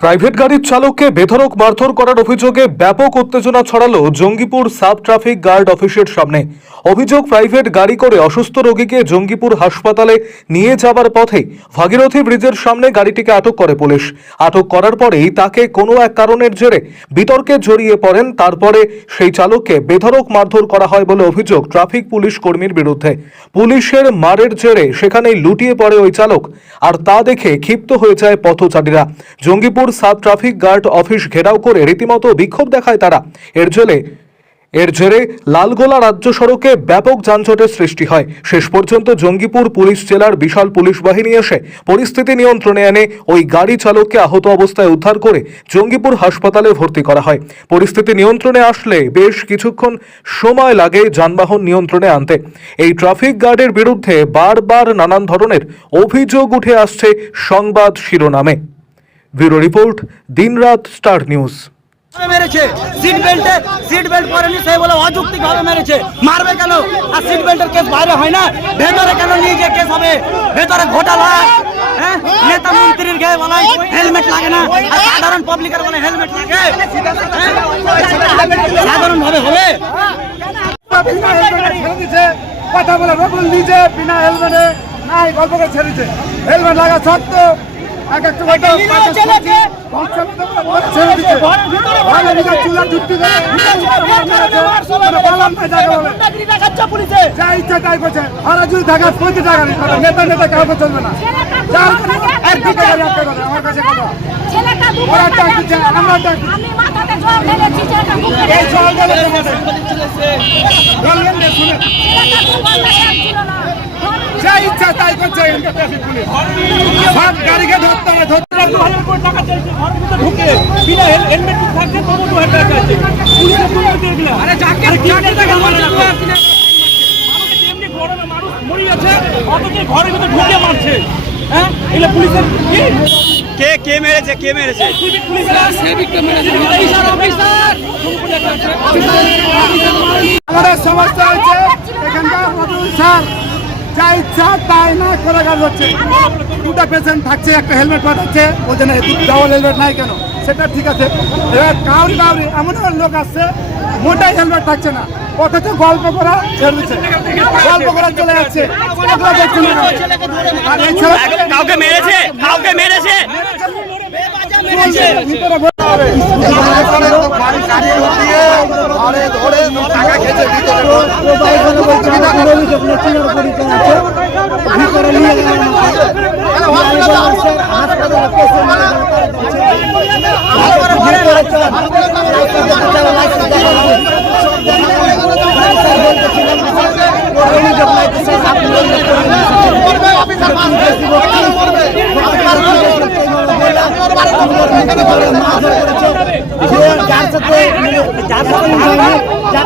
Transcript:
Private গাড়ির চালককে বেধড়ক মারধর করার অভিযোগে ব্যাপক উত্তেজনা ছড়ালো জঙ্গিপুর সাব ট্রাফিক গার্ড অফিসের সামনে। অভিযোগ, প্রাইভেট গাড়ি করে অসুস্থ রোগীকে জঙ্গিপুর হাসপাতালে নিয়ে যাবার পথে ভাগীরথী ব্রিজের সামনে গাড়িটিকে আটক করে পুলিশ। আটক করার পরেই তাকে কোনো এক কারণের জেরে বিতর্কে জড়িয়ে পড়েন। তারপরে সেই চালককে বেধরক মারধর করা হয় বলে অভিযোগ ট্রাফিক পুলিশ কর্মীর বিরুদ্ধে। পুলিশের মারের জেরে সেখানেই লুটিয়ে পড়ে ওই চালক। আর তা দেখে ক্ষিপ্ত হয়ে যায় পথচারীরা। Jangipur sub traffic guard office ঘেরাও করে রীতিমতো বিক্ষোভ দেখায় তারা। এর জেলে, এর জেরে লালগোলা রাজ্য সড়কে ব্যাপক যানজটের সৃষ্টি হয়। শেষ পর্যন্ত জঙ্গিপুর পুলিশ জেলার বিশাল পুলিশ বাহিনী এসে পরিস্থিতি নিয়ন্ত্রণে এনে ওই গাড়ি চালককে আহত অবস্থায় উদ্ধার করে জঙ্গিপুর হাসপাতালে ভর্তি করা হয়। পরিস্থিতি নিয়ন্ত্রণে আসলে বেশ কিছুক্ষণ সময় লাগে যানবাহন নিয়ন্ত্রণে আনতে। এই ট্রাফিক গার্ডের বিরুদ্ধে বারবার নানান ধরনের অভিযোগ উঠে আসছে সংবাদ শিরোনামে। ব্যুরো রিপোর্ট দিনরাত স্টার নিউজ। মেরেছে। সিট বেল্টে সিট বেল্ট পরেনি সে বলে অযৌক্তিক ভাবে মেরেছে। মারবে কেন? আর সিট বেল্টের কেস বাইরে হয় না? ভেতরে কেন নিয়ে গিয়ে কেস হবে? ভেতরে ঘোটালা হ্যাঁ? নেতা মন্ত্রীর গায়ে বলাই হেলমেট লাগে না। আর সাধারণ পাবলিকের বলে হেলমেট লাগে। সাধারণ ভাবে হবে? কথা বলে রকুল দিয়েছে বিনা হেলমেটে নাই গল্প করে ছেড়ে দিচ্ছে হেলমেট লাগা সত্ত্বেও যদি থাকা টাকা নেতা নেতা কাউকে চলবে না। আমার কাছে কথা। আমরা তাই করছে সব গাড়িকে ধরতে হবে ধরতে হবে ঢুকে বিনা হেলমেট থাকছে তবু দু হাজার টাকা পুলিশের কোনো দেখলে আরে যাকে যাকে টাকা মারছে? মানুষ এমনি গরমে মানুষ মরে যাচ্ছে অথচ ঘরের ভিতরে ঢুকে মারছে। হ্যাঁ? পুলিশের কি? কে কে মেরেছে কে মেরেছে? আমাদের সমস্যা যা ইচ্ছা তাই না করে কাজ হচ্ছে দুটো পেশেন্ট থাকছে একটা হেলমেট পাঠাচ্ছে না ডাবল হেলমেট নাই কেন? সেটা ঠিক আছে। এবার কাউরি কাউরি এমন লোক আসছে মোটাই হেলমেট থাকছে না। অথচ গল্প করা ছেড়ে দিচ্ছে। গল্প করা চলে যাচ্ছে। কাউকে মেরেছে? কাউকে মেরেছে? ভিতরে ভর্তি হবে। যার সাথে যার